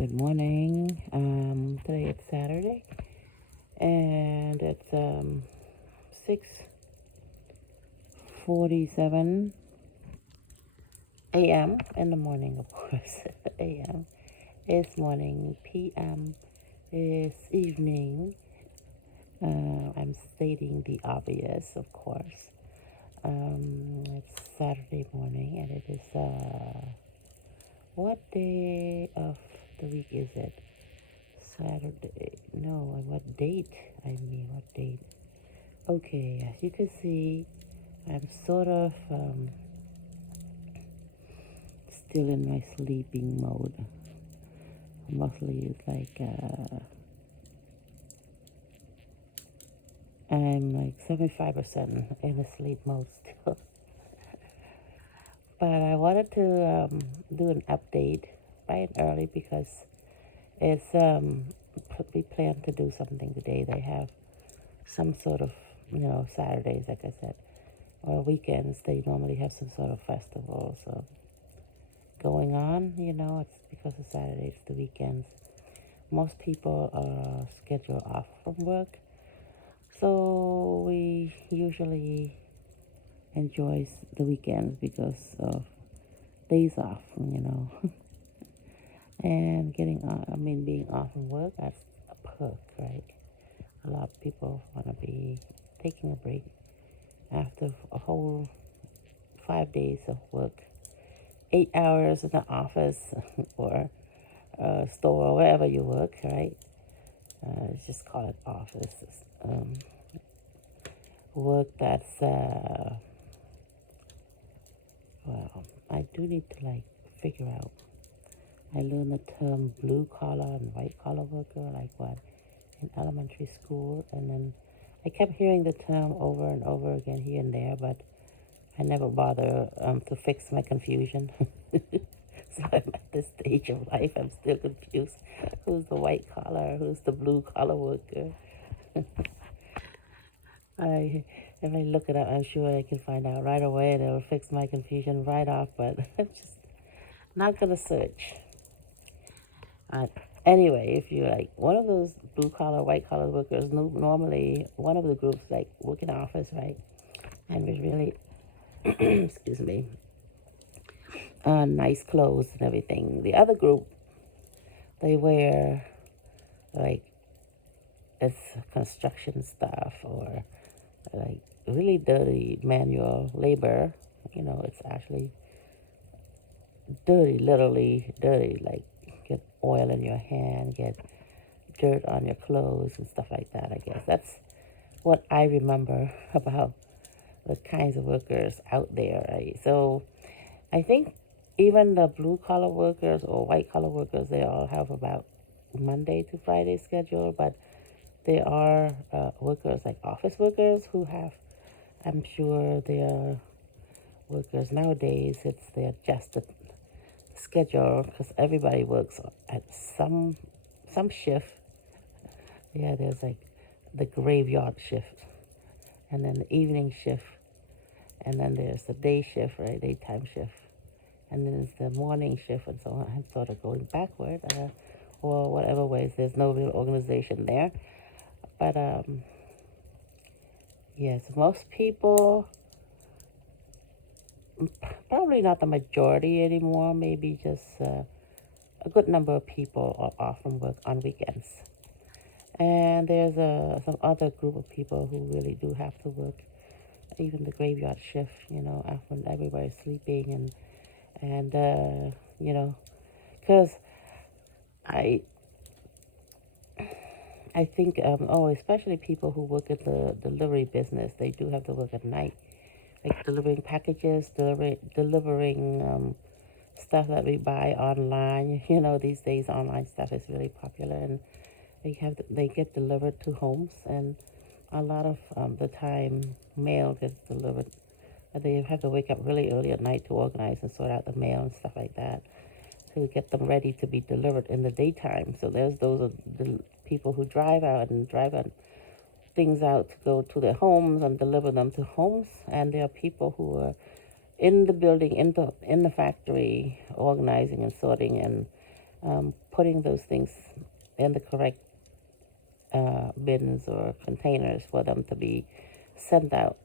Good morning. Today it's Saturday, and it's 6:47 a.m. in the morning, of course. A.m. is morning. P.m. is evening. I'm stating the obvious, of course. It's Saturday morning, and it is what day of the week is it? Saturday. No, what date? What date? Okay, as you can see, I'm sort of still in my sleeping mode. Mostly it's like I'm like 75% in a sleep mode still. But I wanted to do an update bright and early because it's we plan to do something today. They have some sort of Saturdays, like I said, or weekends. They normally have some sort of festival. So going on, it's because of Saturdays, the weekends. Most people are scheduled off from work, so we usually enjoy the weekends because of days off, and being off from work, that's a perk, right? A lot of people want to be taking a break after a whole 5 days of work, 8 hours in the office or store or wherever you work, right? Let's just call it office. Work that's, well, I do need to figure out. I learned the term blue collar and white collar worker, like what, in elementary school. And then I kept hearing the term over and over again here and there, but I never bother to fix my confusion. So I'm at this stage of life, I'm still confused. Who's the white collar? Who's the blue collar worker? If I look it up, I'm sure I can find out right away and it'll fix my confusion right off, but I'm just not going to search. Anyway, if you're like one of those blue collar, white collar workers, normally one of the groups work in office, right? And with really, excuse me, nice clothes and everything. The other group, they wear like it's construction stuff or like really dirty manual labor. It's actually dirty, literally dirty, like get oil in your hand, get dirt on your clothes and stuff like that. I guess that's what I remember about the kinds of workers out there, right? So I think even the blue collar workers or white collar workers, they all have about Monday to Friday schedule, but there are workers like office workers who have, I'm sure they are workers nowadays, it's the adjusted schedule because everybody works at some shift. Yeah, there's like the graveyard shift and then the evening shift and then there's the day shift, right, daytime shift, and then it's the morning shift and so on. I'm sort of going backward or whatever ways. There's no real organization there, but yes, most people, probably not the majority anymore, maybe just a good number of people are off from work on weekends. And there's some other group of people who really do have to work, even the graveyard shift, when everybody's sleeping and because I think, especially people who work at the delivery business, they do have to work at night, like delivering packages, delivering stuff that we buy online. These days online stuff is really popular, and they get delivered to homes, and a lot of the time mail gets delivered. They have to wake up really early at night to organize and sort out the mail and stuff like that to get them ready to be delivered in the daytime. So there's those are the people who drive out things out to go to their homes and deliver them to homes, and there are people who are in the building, in the factory, organizing and sorting and putting those things in the correct bins or containers for them to be sent out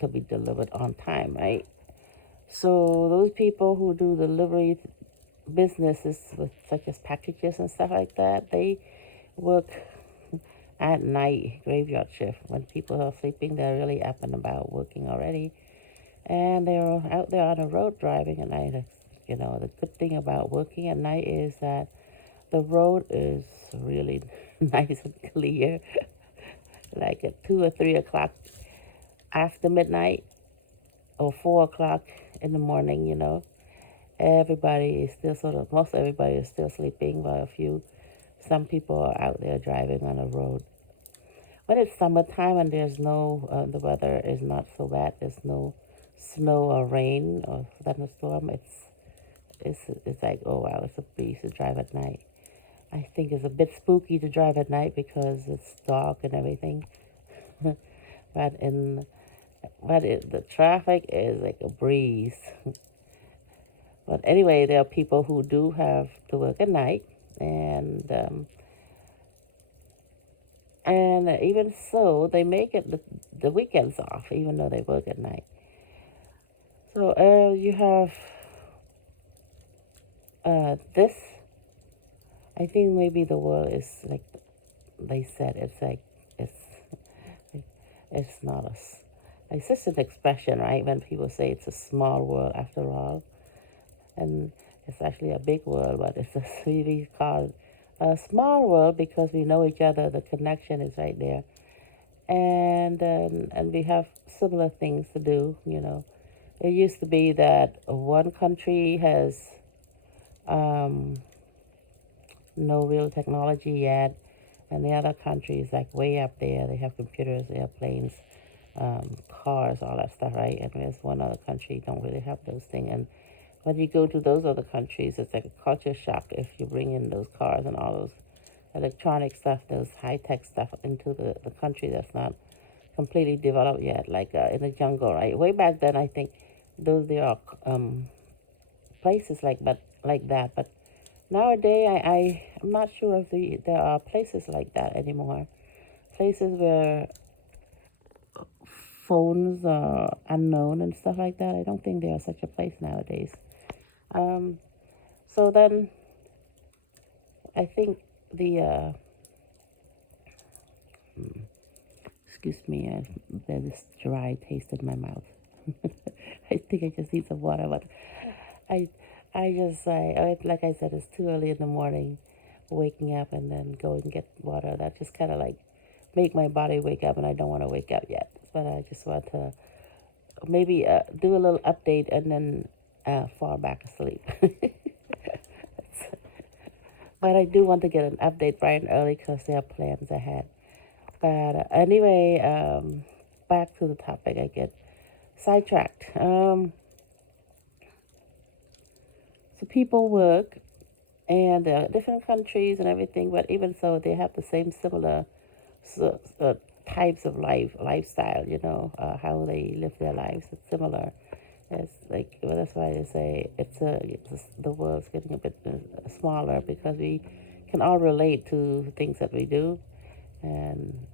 to be delivered on time, right? So those people who do delivery businesses with such as packages and stuff like that, they work at night, graveyard shift. When people are sleeping, they're really up and about working already. And they're out there on the road driving at night. You know, the good thing about working at night is that the road is really nice and clear. Like at 2 or 3 o'clock after midnight or 4 o'clock in the morning, you know, everybody is still most everybody is still sleeping, but some people are out there driving on the road. When it's summertime and there's the weather is not so bad, there's no snow or rain or thunderstorm, it's like, oh wow, it's a breeze to drive at night. I think it's a bit spooky to drive at night because it's dark and everything. but the traffic is like a breeze. But anyway, there are people who do have to work at night, and even so, they make it the weekends off, even though they work at night. So you have this. I think maybe the world is like they said. It's not it's just an expression, right? When people say it's a small world after all, and it's actually a big world, but it's a really called a small world because we know each other. The connection is right there, and we have similar things to do. You know, it used to be that one country has no real technology yet, and the other countries like way up there, they have computers, airplanes, cars, all that stuff, right? And there's one other country don't really have those things. And when you go to those other countries, it's like a culture shock if you bring in those cars and all those electronic stuff, those high-tech stuff into the country that's not completely developed yet, like in the jungle, right? Way back then, I think there are places like that, but nowadays I'm not sure if there are places like that anymore. Places where phones are unknown and stuff like that. I don't think there's such a place nowadays. So then I think excuse me, there's this dry taste in my mouth. I think I just need some water, but I like I said, it's too early in the morning, waking up and then go and get water. That just kind of like make my body wake up, and I don't want to wake up yet. But I just want to maybe do a little update and then fall back asleep. But I do want to get an update bright and early because there are plans ahead. But anyway, back to the topic. I get sidetracked. So people work, and there are different countries and everything, but even so, they have the same similar types of lifestyle, you know, how they live their lives. It's similar. It's like, well, that's why they say the world's getting a bit smaller because we can all relate to things that we do. And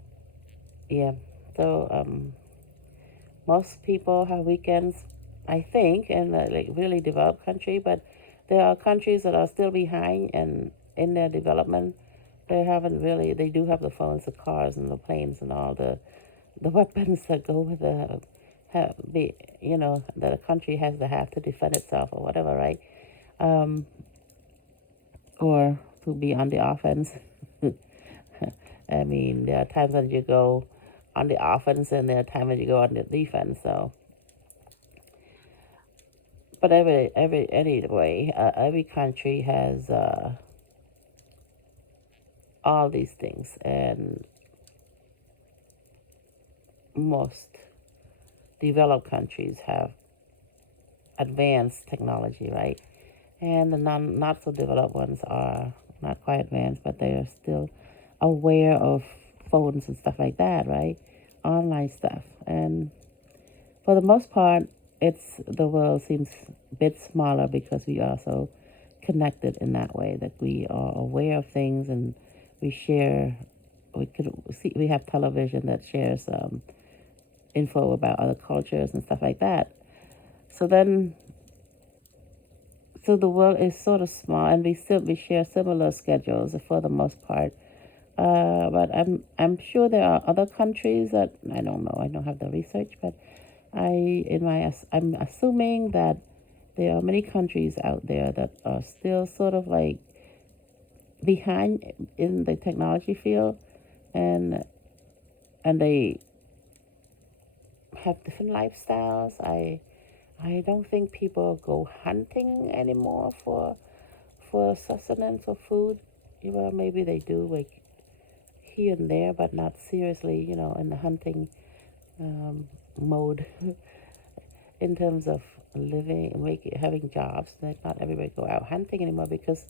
yeah, so most people have weekends, I think, in a like really developed country, but there are countries that are still behind and in their development. They do have the phones, the cars, and the planes, and all the weapons that go with that a country has to have to defend itself or whatever, right? Or to be on the offense. I mean, there are times when you go on the offense, and there are times when you go on the defense. So, but anyway, every country has all these things, and most developed countries have advanced technology, right? And the not so developed ones are not quite advanced, but they are still aware of phones and stuff like that, right? Online stuff. And for the most part, the world seems a bit smaller because we are so connected in that way, that we are aware of things and we share. We could see, we have television that shares info about other cultures and stuff like that. So then, so the world is sort of small, and we share similar schedules for the most part. But I'm sure there are other countries that I don't know. I don't have the research, but I'm assuming that there are many countries out there that are still sort of like behind in the technology field, and they have different lifestyles. I don't think people go hunting anymore for sustenance or food. Well, maybe they do, like here and there, but not seriously, in the hunting mode. In terms of having jobs, that not everybody go out hunting anymore, because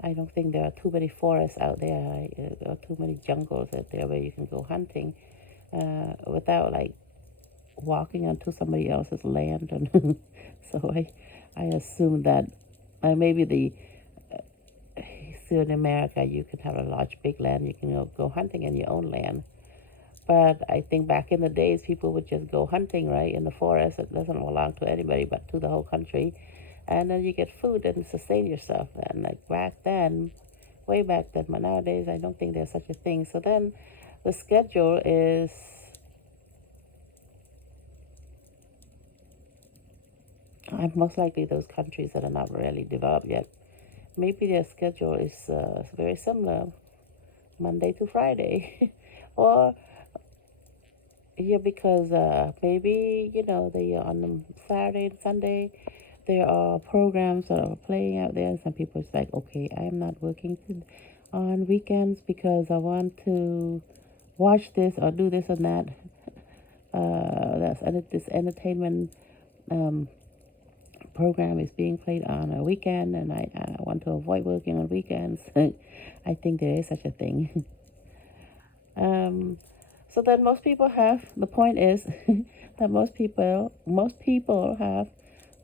I don't think there are too many forests out there, or too many jungles out there where you can go hunting without like walking onto somebody else's land. And so I assume that maybe still in America you can have a large big land, you can go hunting in your own land. But I think back in the days, people would just go hunting, right, in the forest. It doesn't belong to anybody but to the whole country. And then you get food and sustain yourself. And like back then, way back then, but nowadays I don't think there's such a thing. So then the schedule is, most likely those countries that are not really developed yet, maybe their schedule is very similar, Monday to Friday. Or yeah, because maybe, they are on the Saturday and Sunday, there are programs that are playing out there. Some people it's like, okay, I am not working on weekends because I want to watch this or do this and that. This entertainment program is being played on a weekend, and I want to avoid working on weekends. I think there is such a thing. So then the point is that most people have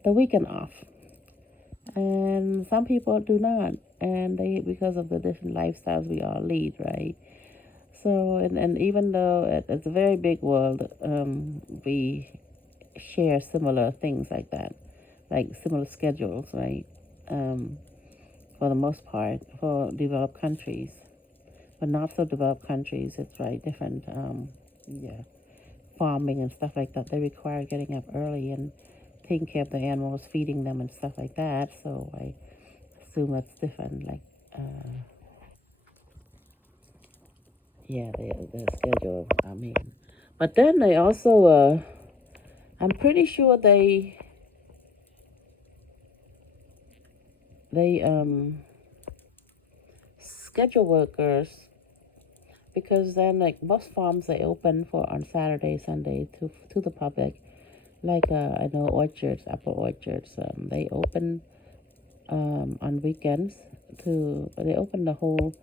the weekend off, and some people do not, and because of the different lifestyles we all lead, right? So, and even though it's a very big world, we share similar things like that, like similar schedules, right? For the most part, for developed countries. But not so developed countries, it's right different. Yeah, farming and stuff like that, they require getting up early and taking care of the animals, feeding them and stuff like that. So I assume that's different. Like, yeah, the schedule. I mean, but then they also, I'm pretty sure they schedule workers, because then like most farms they open for on Saturday, Sunday to the public. Like I know orchards, apple orchards, they open on weekends. They open the whole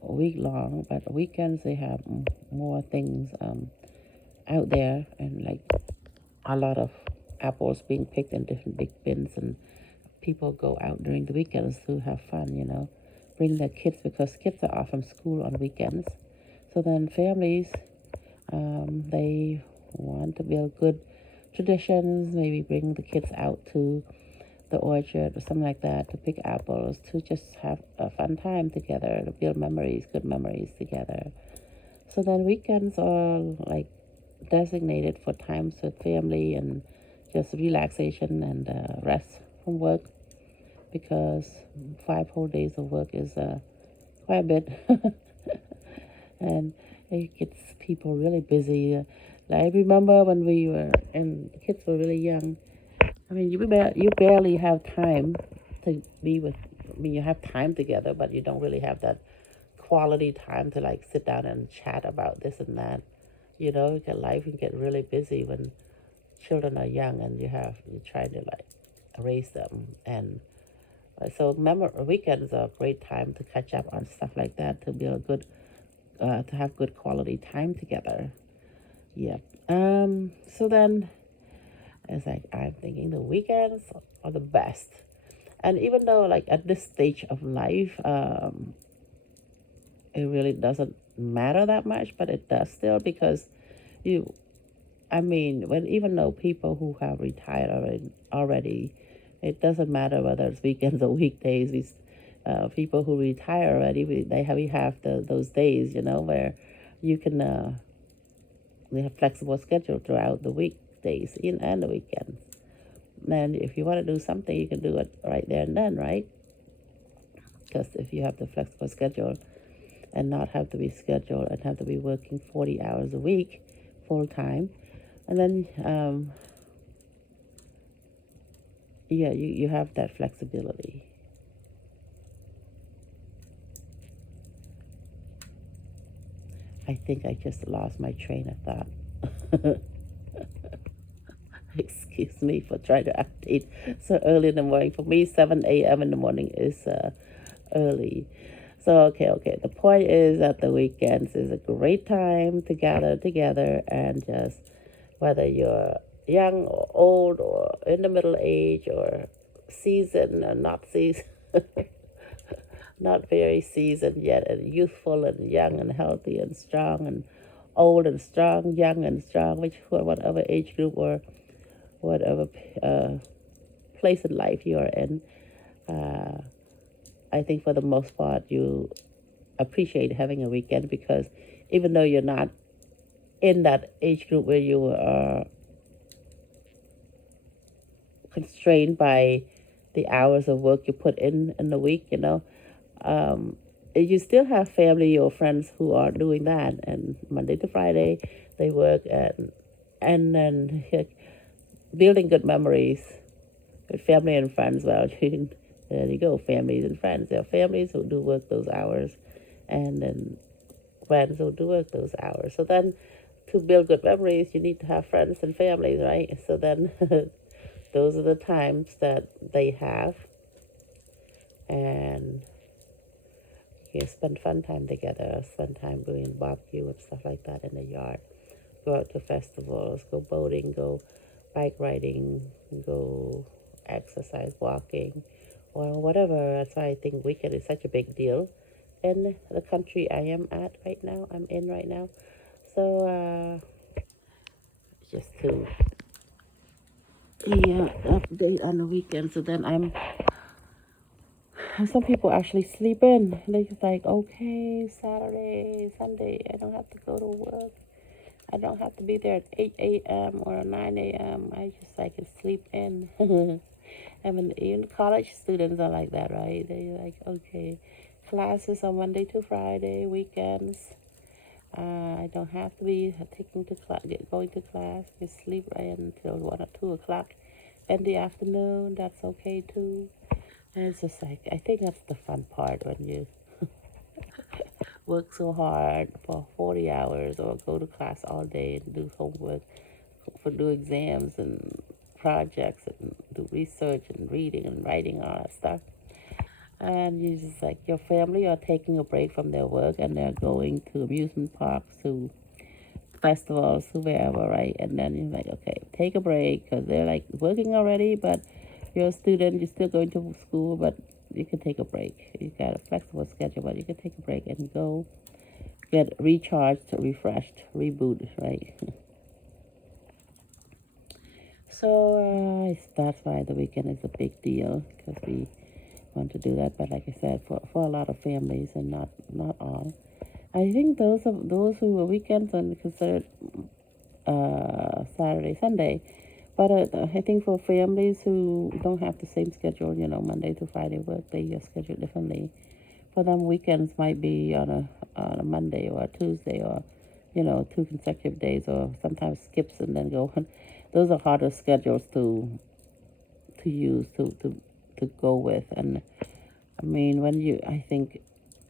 week long, but weekends they have more things out there, and like a lot of apples being picked in different big bins, and people go out during the weekends to have fun, bring their kids, because kids are off from school on weekends. So then families, they want to build good traditions, maybe bring the kids out to the orchard or something like that to pick apples, to just have a fun time together, to build memories, good memories together. So then weekends are like designated for times with family and just relaxation and rest from work, because 5 whole days of work is quite a bit. And it gets people really busy. Like I remember when we were, and the kids were really young. I mean, you barely have time to be with. I mean, you have time together, but you don't really have that quality time to like sit down and chat about this and that. Life can get really busy when children are young, and you're trying to like raise them. And so weekends are a great time to catch up on stuff like that, to build a good, to have good quality time together. Yeah. So then it's like I'm thinking the weekends are the best. And even though, like, at this stage of life, it really doesn't matter that much, but it does still, because you, I mean, when even though people who have retired already, it doesn't matter whether it's weekends or weekdays. People who retire already, we have those days, where you can we have flexible schedule throughout the weekdays and the weekends. And if you want to do something, you can do it right there and then, right? Because if you have the flexible schedule and not have to be scheduled and have to be working 40 hours a week full time, and then yeah, you have that flexibility. I think I just lost my train of thought. Excuse me for trying to update so early in the morning. For me, 7 a.m. in the morning is early. So, okay. The point is that the weekends is a great time to gather together and just, whether you're young or old or in the middle age or seasoned or not seasoned, not very seasoned yet, and youthful and young and healthy and strong and old and strong, young and strong, whatever age group or whatever place in life you are in. I think for the most part you appreciate having a weekend, because even though you're not in that age group where you are constrained by the hours of work you put in the week, you still have family or friends who are doing that, and Monday to Friday they work, and then building good memories with family and friends. Well, there you go, families and friends. There are families who do work those hours, and then friends who do work those hours. So then, to build good memories, you need to have friends and families, right? So then, those are the times that they have, and you spend fun time together, spend time doing barbecue and stuff like that in the yard. Go out to festivals, go boating, go bike riding, go exercise, walking, or whatever. That's why I think weekend is such a big deal in the country I am at right now. I'm in right now. So just to update on the weekend. So then some people actually sleep in. They just like, okay, Saturday, Sunday, I don't have to go to work. I don't have to be there at 8 a.m. or 9 a.m. I can sleep in. I mean, even college students are like that, right? They're like, okay, classes on Monday to Friday, weekends. I don't have to be going to class. Just sleep right until 1 or 2 o'clock in the afternoon. That's okay too. And it's just like, I think that's the fun part, when you work so hard for 40 hours or go to class all day and do homework, do exams and projects and do research and reading and writing, all that stuff. And you just like, your family are taking a break from their work and they're going to amusement parks, to festivals, to wherever, right? And then you're like, okay, take a break, because they're like working already, but you're a student, you're still going to school, but you can take a break. You got a flexible schedule, but you can take a break and go get recharged, refreshed, reboot, right? So that's why the weekend is a big deal, because we want to do that. But like I said, for a lot of families, and not all, I think those who are weekends are considered Saturday, Sunday. But I think for families who don't have the same schedule, Monday to Friday work, they are scheduled differently. For them, weekends might be on a Monday or a Tuesday, or 2 consecutive days, or sometimes skips and then go on. Those are harder schedules to use, to go with. And I mean, I think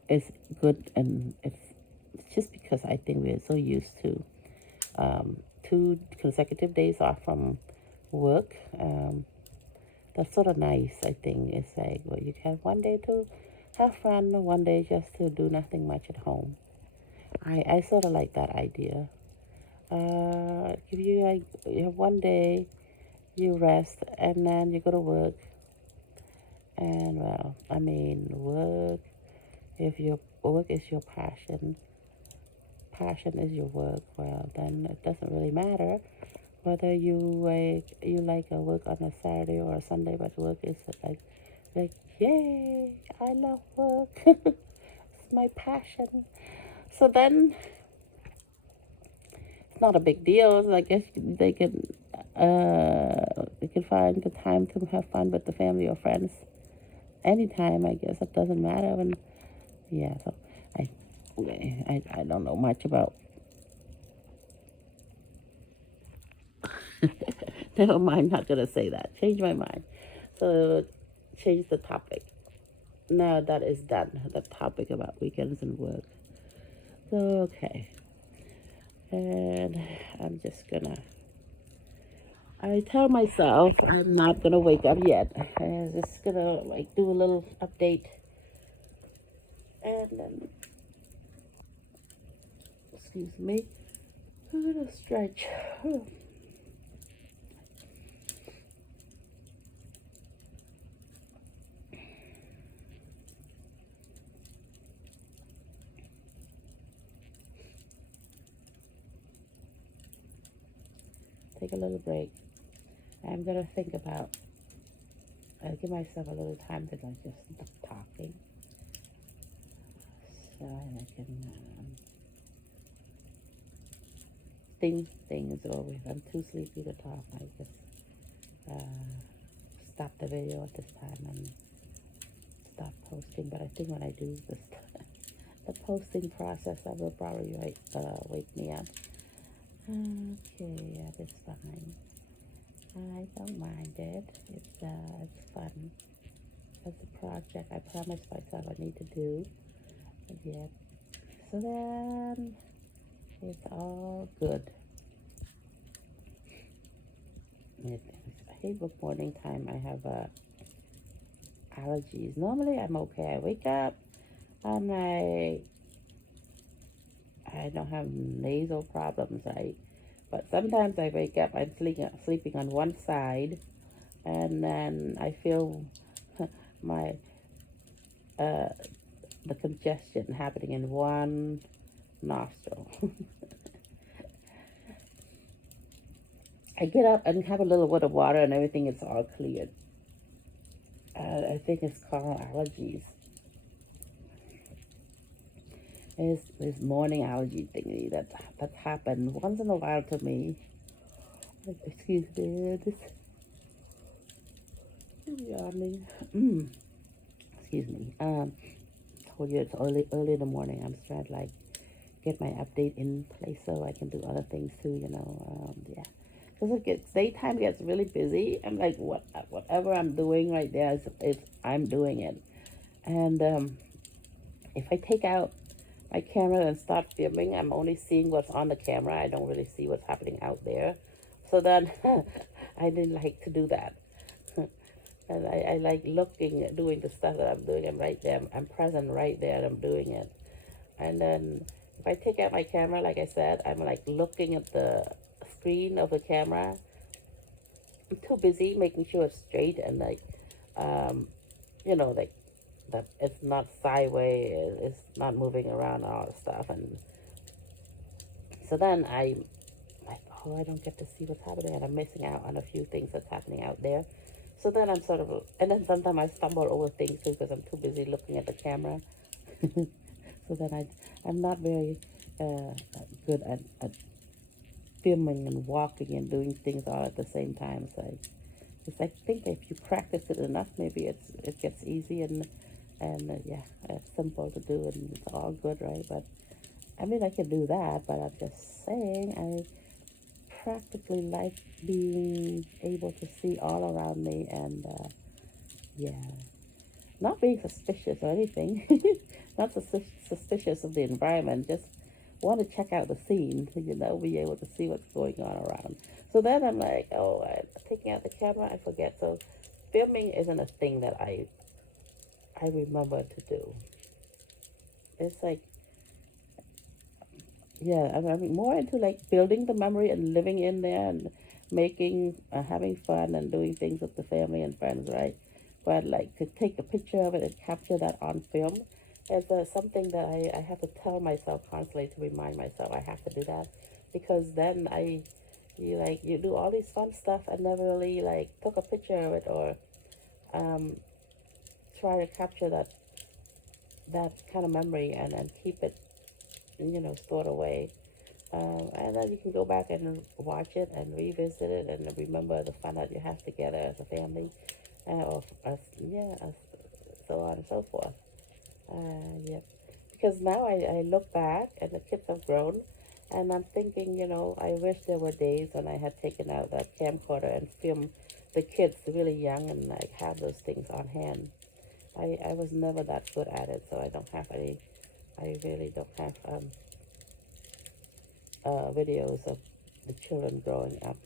it's good, and it's just because I think we're so used to 2 consecutive days off from work. That's sort of nice, I think. It's like, well, you have one day to have fun, one day just to do nothing much at home. I sort of like that idea. If you have one day, you rest, and then you go to work, And well, I mean, work, if your work is your passion, passion is your work, well, then it doesn't really matter whether you like a work on a Saturday or a Sunday, but work is like yay, I love work. It's my passion. So then it's not a big deal. I guess they can find the time to have fun with the family or friends anytime. I guess it doesn't matter. And yeah, so I I don't know much about. Never mind, not gonna say that. Change my mind. So change the topic. Now that is done. The topic about weekends and work. So okay, and I'm just gonna. I tell myself I'm not gonna wake up yet. I'm just gonna like do a little update and then, excuse me, a little stretch. Take a little break. I'm gonna think about. Give myself a little time to like just stop talking, so I can think things over. If I'm too sleepy to talk, I just uh, stop the video at this time and stop posting. But I think when I do this, the posting process, that will probably wake me up. Okay, yeah, that's fine. I don't mind it. It's fun. It's a project I promised myself I need to do. Yeah. So then it's all good. I hate with morning time. I have allergies. Normally I'm okay. I wake up. I'm like, I don't have nasal problems, right? But sometimes I wake up, I'm sleeping on one side, and then I feel my uh, the congestion happening in one nostril. I get up and have a little bit of water, and everything is all cleared. I think it's called allergies. It's this morning allergy thingy that's happened once in a while to me. Excuse me, this yawning. Excuse me. Told you it's early in the morning. I'm trying to like get my update in place so I can do other things too. Yeah. Because daytime gets really busy. I'm like whatever I'm doing right there is I'm doing it. And if I take out my camera and start filming, I'm only seeing what's on the camera. I don't really see what's happening out there. So then I didn't like to do that. And I like looking at doing the stuff that I'm doing. I'm right there. I'm present right there and I'm doing it. And then if I take out my camera, like I said, I'm like looking at the screen of the camera. I'm too busy making sure it's straight and like, um, like that it's not sideways, it's not moving around and all the stuff. And so then I'm like, oh, I don't get to see what's happening, and I'm missing out on a few things that's happening out there. So then I'm sort of, and then sometimes I stumble over things too because I'm too busy looking at the camera. So then I'm not very good at filming and walking and doing things all at the same time. So I think if you practice it enough, maybe it gets easy and yeah, it's simple to do and it's all good, right? But I mean, I can do that, but I'm just saying I practically like being able to see all around me and yeah, not being suspicious or anything, not suspicious of the environment, just want to check out the scene, be able to see what's going on around. So then I'm like, oh, taking out the camera, I forget. So filming isn't a thing that I remember to do. It's like, yeah, I'm more into like building the memory and living in there and making, having fun and doing things with the family and friends, right? but like to take a picture of it and capture that on film is something that I have to tell myself constantly to remind myself I have to do that, because then you do all these fun stuff and never really like took a picture of it, or um, try to capture that kind of memory and keep it, stored away. And then you can go back and watch it and revisit it and remember the fun that you have together as a family, or so on and so forth. Yeah, because now I look back and the kids have grown, and I'm thinking, I wish there were days when I had taken out that camcorder and filmed the kids really young and like have those things on hand. I was never that good at it, so I don't have any. I really don't have videos of the children growing up,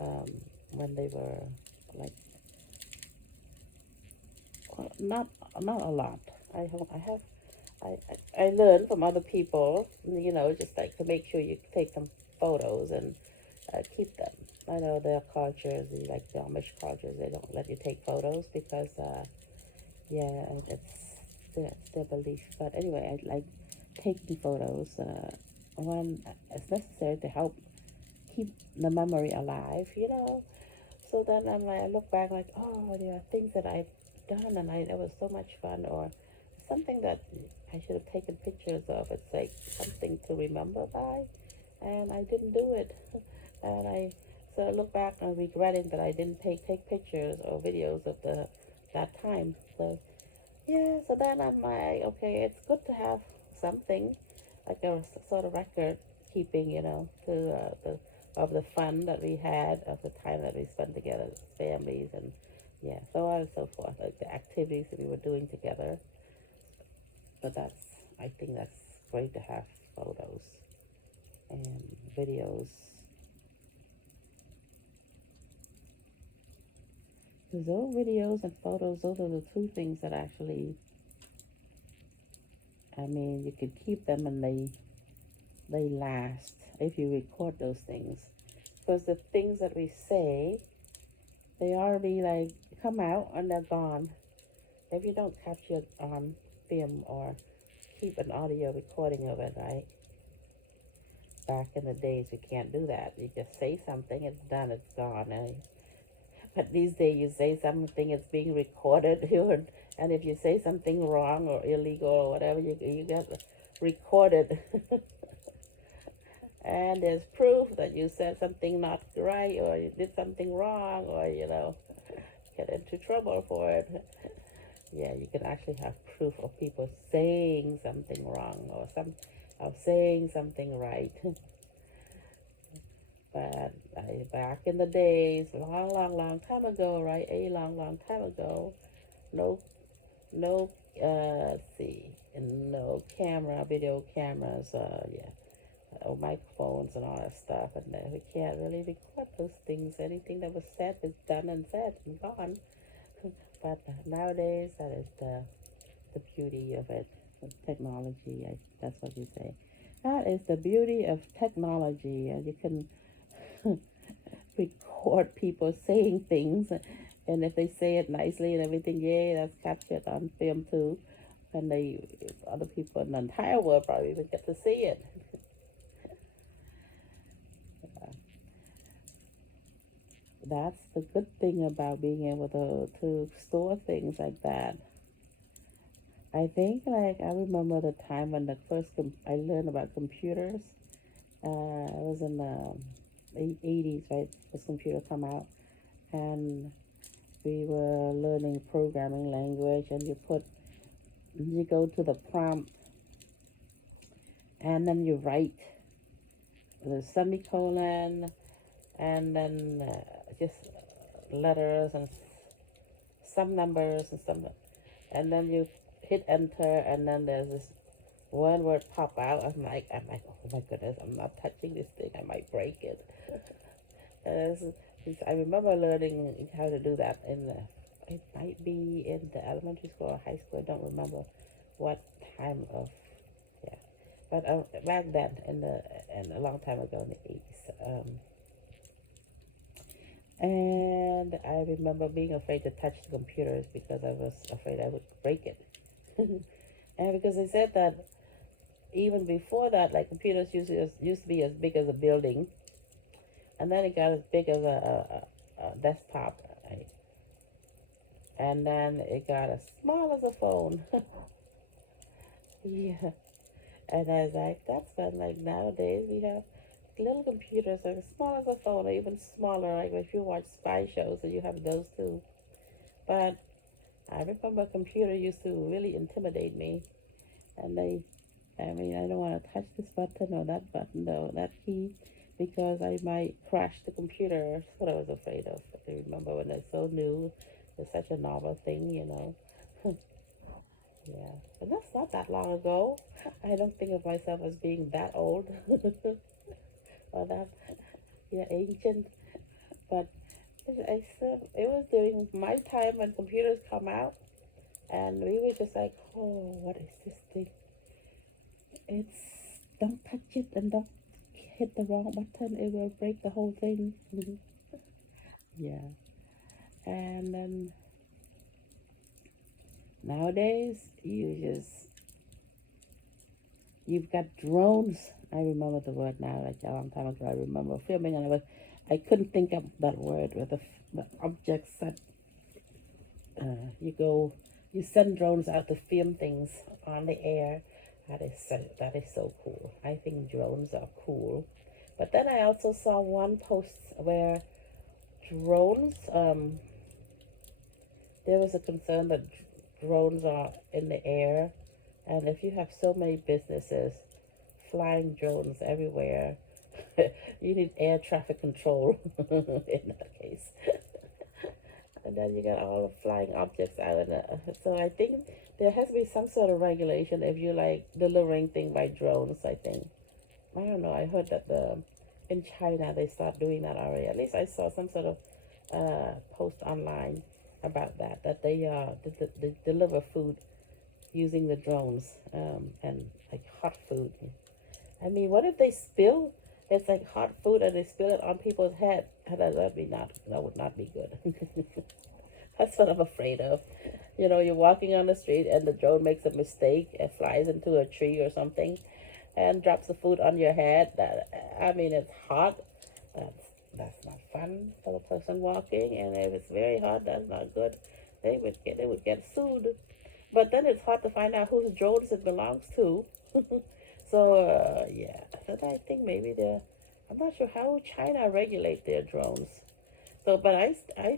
um, when they were like, not a lot. I learned from other people, just like to make sure you take some photos and keep them. I know there are cultures, like the Amish cultures, they don't let you take photos because, yeah, it's their belief. But anyway, I like taking photos when it's necessary to help keep the memory alive. So then I look back like, oh, there are things that I've done and it was so much fun, or something that I should have taken pictures of. It's like something to remember by, and I didn't do it. And I look back and regretting that I didn't take pictures or videos of that time. So yeah, so then I'm like, okay, it's good to have something like a sort of record keeping, of the fun that we had, of the time that we spent together as families, and yeah, so on and so forth, like the activities that we were doing together. But I think that's great to have photos and videos. Because those videos and photos, those are the two things that actually, I mean, you can keep them and they last if you record those things. Because the things that we say, they already like come out and they're gone. If you don't capture it on film or keep an audio recording of it, right? Back in the days, you can't do that. You just say something, it's done, it's gone. But these days, you say something, it's being recorded, and if you say something wrong or illegal or whatever, you get recorded. And there's proof that you said something not right, or you did something wrong, or get into trouble for it. Yeah, you can actually have proof of people saying something wrong or saying something right. But back in the days, long, long, long time ago, right? A long, long time ago, no, no, let's see, and no video cameras, yeah, or microphones and all that stuff, and we can't really record those things. Anything that was said is done and said and gone. But nowadays, that is the beauty of it, of technology. That's what you say. That is the beauty of technology. You can record people saying things, and if they say it nicely and everything, yay, that's captured on film too. And other people in the entire world probably even get to see it. That's the good thing about being able to store things like that. I think, like, I remember the time when I learned about computers. It was in the 80s, right? This computer come out, and we were learning programming language, and you go to the prompt, and then you write the semicolon, and then just letters and some numbers and and then you hit enter, and then there's this one word pop out. I'm like, oh my goodness, I'm not touching this thing. I might break it. I remember learning how to do that it might be in the elementary school or high school. I don't remember what time of, yeah. But back then, and a long time ago in the 80s, And I remember being afraid to touch the computers because I was afraid I would break it. And because they said that even before that, like computers used to be as big as a building, and then it got as big as a desktop, right? And then it got as small as a phone. Yeah. And I was like, that's fun. Like nowadays, we have little computers like as small as a phone, or even smaller. Like if you watch spy shows, so you have those too. But I remember a computer used to really intimidate me, and I mean, I don't want to touch this button or that button or that key because I might crash the computer. That's what I was afraid of. I remember when it's so new, it's such a novel thing, you know. Yeah, but that's not that long ago. I don't think of myself as being that old or that, yeah, ancient. But it was during my time when computers come out, and we were just like, oh, what is this thing? It's don't touch it and don't hit the wrong button. It will break the whole thing. Yeah, and then nowadays you've got drones. I remember the word now, like a long time ago. I remember filming, and I couldn't think of that word with the objects that you go, you send drones out to film things on the air. That is so cool. I think drones are cool. But then I also saw one post where drones, there was a concern that drones are in the air, and if you have so many businesses flying drones everywhere, you need air traffic control in that case. And then you got all the flying objects out of it. So I think there has to be some sort of regulation if you like delivering things by drones. I think I don't know. I heard that the in China they start doing that already. At least I saw some sort of post online about that. That they deliver food using the drones and like hot food. I mean, what if they spill? It's like hot food and they spill it on people's head. That would not be good. That's what I'm afraid of. You know, you're walking on the street and the drone makes a mistake and flies into a tree or something and drops the food on your head. That I mean, it's hot. That's that's not fun for the person walking. And if it's very hot, that's not good. They would get sued. But then it's hard to find out whose drones it belongs to. So yeah, but I think maybe they're. I'm not sure how China regulate their drones. So, but I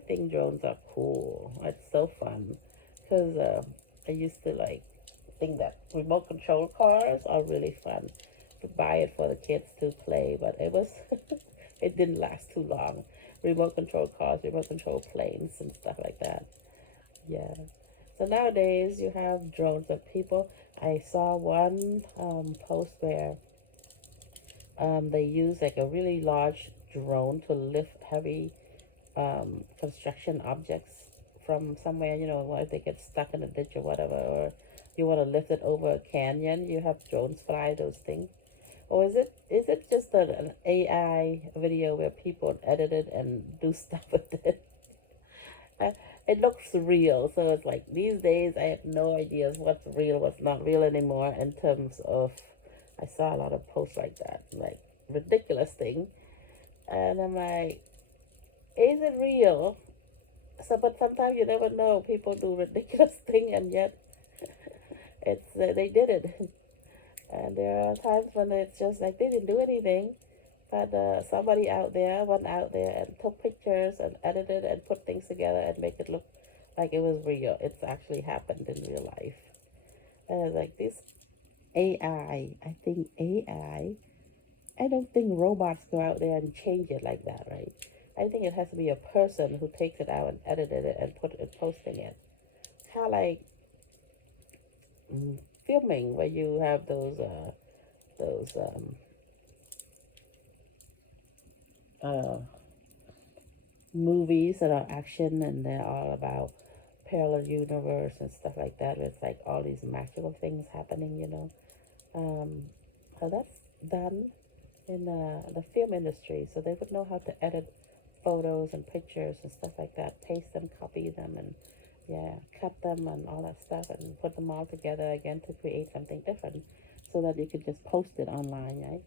think drones are cool. It's so fun because I used to like think that remote control cars are really fun to buy it for the kids to play, but it was it didn't last too long. Remote control cars, remote control planes, and stuff like that. Yeah. So nowadays you have drones of people. I saw one post where they use like a really large drone to lift heavy construction objects from somewhere, you know, if they get stuck in a ditch or whatever, or you want to lift it over a canyon, you have drones fly those things. Or is it just an AI video where people edit it and do stuff with it? Uh, it looks real, so it's like these days I have no idea what's real, what's not real anymore in terms of. I saw a lot of posts like that, like ridiculous thing, and I'm like, is it real? So, but sometimes you never know. People do ridiculous thing, and yet it's they did it. And there are times when it's just like they didn't do anything, but somebody out there went out there and took pictures and edited and put things together and make it look like it was real. It's actually happened in real life. And it's like this AI. I think AI. I don't think robots go out there and change it like that, right? I think it has to be a person who takes it out and edited it and put it posting it. Kind of like filming where you have those uh, movies that are action and they're all about parallel universe and stuff like that. It's like all these magical things happening, you know. So that's done in the film industry, so they would know how to edit photos and pictures and stuff like that, paste them, copy them, and yeah, cut them and all that stuff, and put them all together again to create something different, so that you could just post it online, right?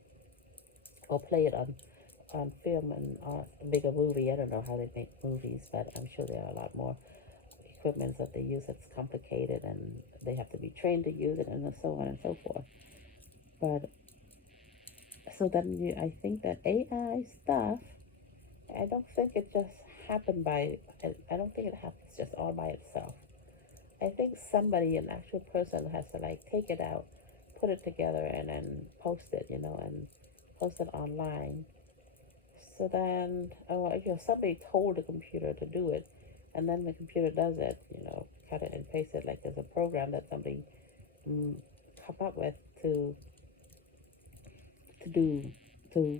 Or play it on film and make a movie. I don't know how they make movies, but I'm sure there are a lot more equipment that they use that's complicated, and they have to be trained to use it, and so on and so forth. But so then I think that AI stuff, I don't think it just happened by, I don't think it happens just all by itself. I think somebody, an actual person, has to like take it out, put it together, and then post it, and post it online. So then, somebody told the computer to do it, and then the computer does it, cut it and paste it. Like there's a program that somebody mm, come up with to do to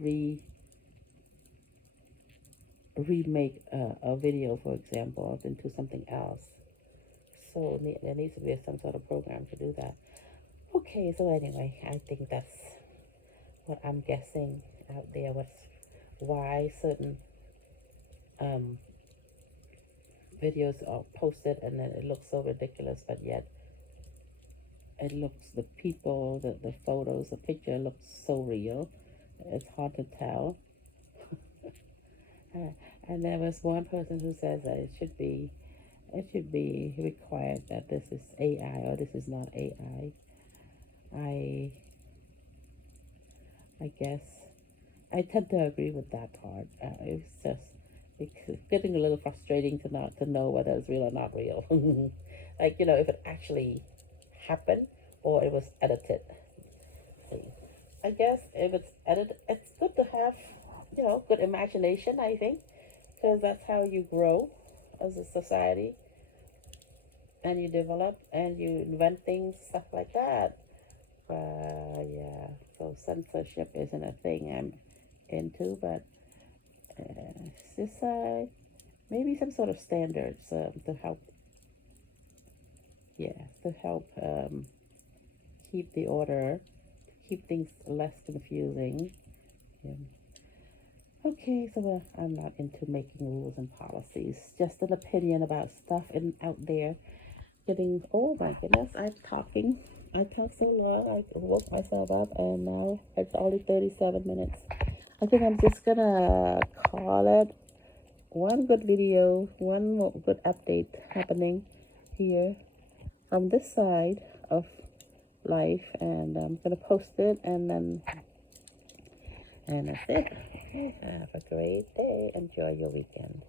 remake a video, for example, into something else. So there needs to be some sort of program to do that. Okay, so anyway, I think that's what I'm guessing out there. Why certain um, videos are posted and then it looks so ridiculous, but yet the people, the photos, the picture looks so real. It's hard to tell. And there was one person who says that it should be required that this is AI or this is not AI. I guess I tend to agree with that part. It's getting a little frustrating to not to know whether it's real or not real. Like, if it actually happened or it was edited. See, I guess if it's edited, it's good to have, good imagination, I think, because that's how you grow as a society, and you develop and you invent things, stuff like that. Yeah, so censorship isn't a thing I'm into, but it's just maybe some sort of standards to help, keep the order, keep things less confusing. Yeah. Okay, so I'm not into making rules and policies, just an opinion about stuff out there. Oh my goodness, I talk so long, I woke myself up, and now it's only 37 minutes. I think I'm just gonna call it one good video, one good update happening here from this side of life, and I'm gonna post it, and that's it. Have a great day. Enjoy your weekend.